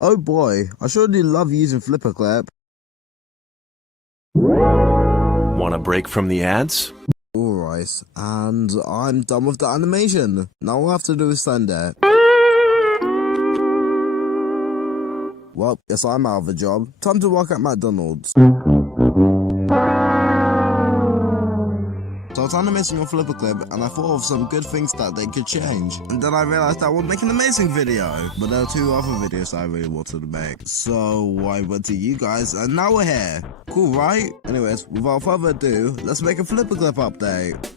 Oh boy, I sure do love using FlipaClip. Want a break from the ads? Alright, and I'm done with the animation. Now all I have to do is send it. Well, yes, I'm out of a job. Time to work at McDonald's. So I was animating on FlipaClip and I thought of some good things that they could change. And then I realized I would make an amazing video. But there are two other videos I really wanted to make. So I went to you guys and now we're here. Cool, right? Anyways, without further ado, let's make a FlipaClip update.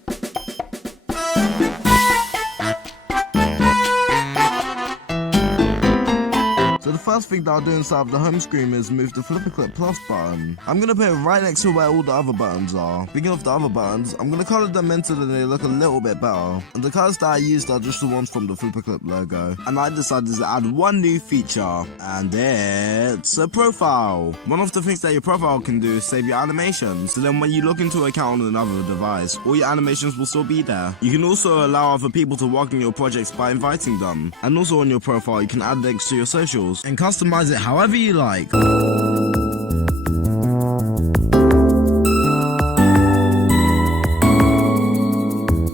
So the first thing that I'll do inside of the home screen is move the FlipaClip Plus button. I'm going to put it right next to where all the other buttons are. Speaking of the other buttons, I'm going to color them in so that they look a little bit better. And the colors that I used are just the ones from the FlipaClip logo. And I decided to add one new feature, and it's a profile. One of the things that your profile can do is save your animations. So then when you log into an account on another device, all your animations will still be there. You can also allow other people to work on your projects by inviting them. And also on your profile, you can add links to your socials and customize it however you like.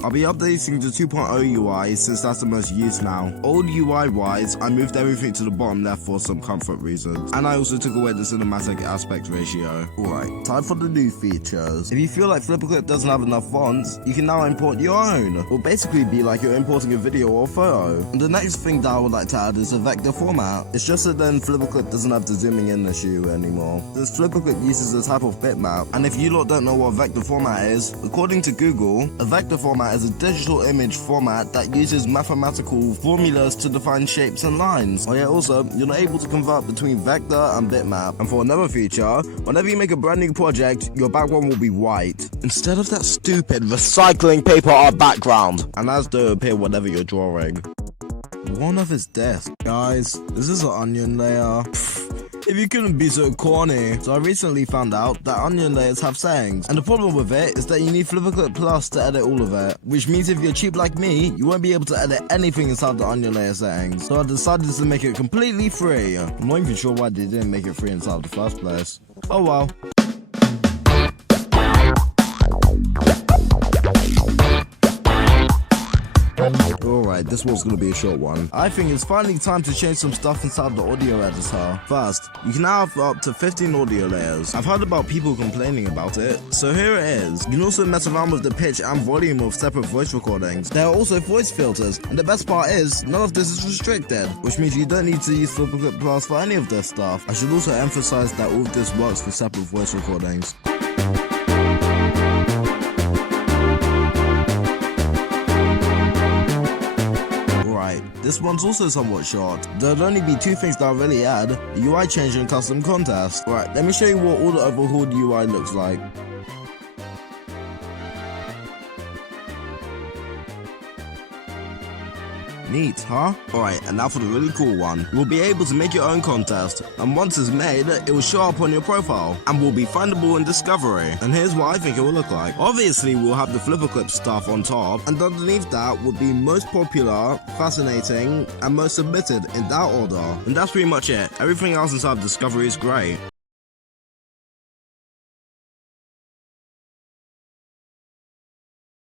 I'll be updating the 2.0 UI since that's the most used now. Old UI wise, I moved everything to the bottom left for some comfort reasons. And I also took away the cinematic aspect ratio. Alright, time for the new features. If you feel like FlipaClip doesn't have enough fonts, you can now import your own. It will basically be like you're importing a video or photo. And the next thing that I would like to add is a vector format. It's just that then FlipaClip doesn't have the zooming in issue anymore. This FlipaClip uses a type of bitmap. And if you lot don't know what a vector format is, according to Google, a vector format is a digital image format that uses mathematical formulas to define shapes and lines. Oh yeah, also, you're not able to convert between vector and bitmap. And for another feature, whenever you make a brand new project, your background will be white, instead of that stupid recycling paper art background. And as though appear whatever you're drawing. One of his desk. Guys, this is an onion layer. If you couldn't be so corny. So I recently found out that onion layers have settings, and the problem with it is that you need FlipaClip Plus to edit all of it, which means if you're cheap like me, you won't be able to edit anything inside the onion layer settings. So I decided to make it completely free. I'm not even sure why they didn't make it free inside the first place. Oh well. Alright, this one's gonna be a short one. I think it's finally time to change some stuff inside the audio editor. First, you can now have up to 15 audio layers. I've heard about people complaining about it, so here it is. You can also mess around with the pitch and volume of separate voice recordings. There are also voice filters, and the best part is, none of this is restricted, which means you don't need to use FlipaClip Plus for any of this stuff. I should also emphasize that all of this works for separate voice recordings. This one's also somewhat short. There'll only be two things that I'll really add: a UI change and custom contest. Alright, let me show you what all the overhauled UI looks like. Neat, huh? Alright, and now for the really cool one. You'll be able to make your own contest, and once it's made, it will show up on your profile, and will be findable in Discovery. And here's what I think it will look like. Obviously, we'll have the FlipaClip stuff on top, and underneath that would be most popular, fascinating, and most submitted in that order. And that's pretty much it. Everything else inside Discovery is great.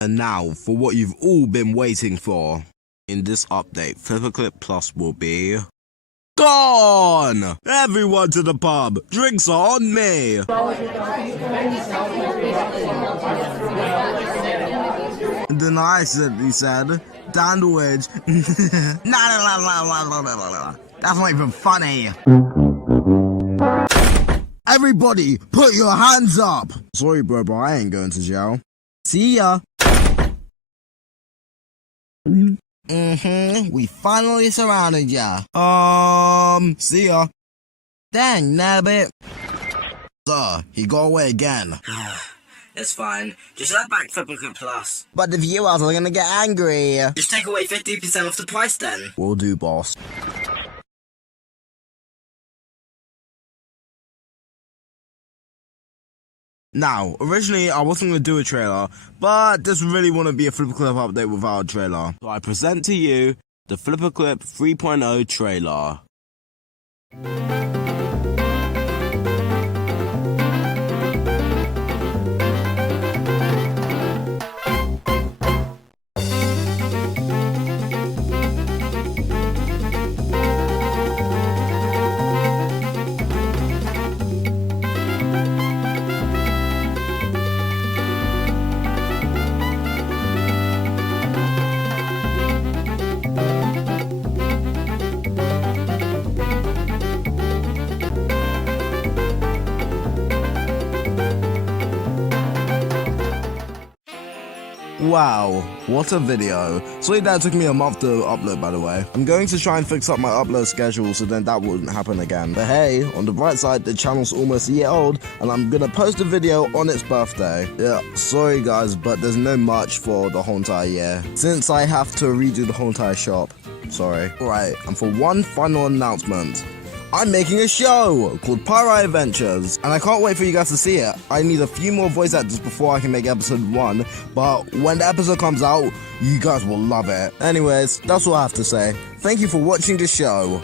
And now, for what you've all been waiting for. In this update, FlipaClip Plus will be gone! Everyone to the pub! Drinks are on me! And then I accidentally said, sandwich. That's not even funny. Everybody, put your hands up! Sorry bro, but I ain't going to jail. See ya! We finally surrounded ya. See ya. Dang, nabbit. So, he got away again. It's fine. Just add back FlipaClip Plus. But the viewers are gonna get angry. Just take away 50% off the price then. Will do, boss. Now, originally I wasn't going to do a trailer, but this really want to be a FlipaClip update without a trailer. So I present to you the FlipaClip 3.0 trailer. Wow, what a video. Sorry that took me a month to upload, by the way. I'm going to try and fix up my upload schedule so then that wouldn't happen again. But hey, on the bright side, the channel's almost a year old and I'm gonna post a video on its birthday. Yeah, sorry guys, but there's no much for the whole entire year, since I have to redo the whole entire shop. Sorry. Right, and for one final announcement, I'm making a show called Pyro Adventures, and I can't wait for you guys to see it. I need a few more voice actors before I can make episode 1, but when the episode comes out, you guys will love it. Anyways, that's all I have to say. Thank you for watching the show.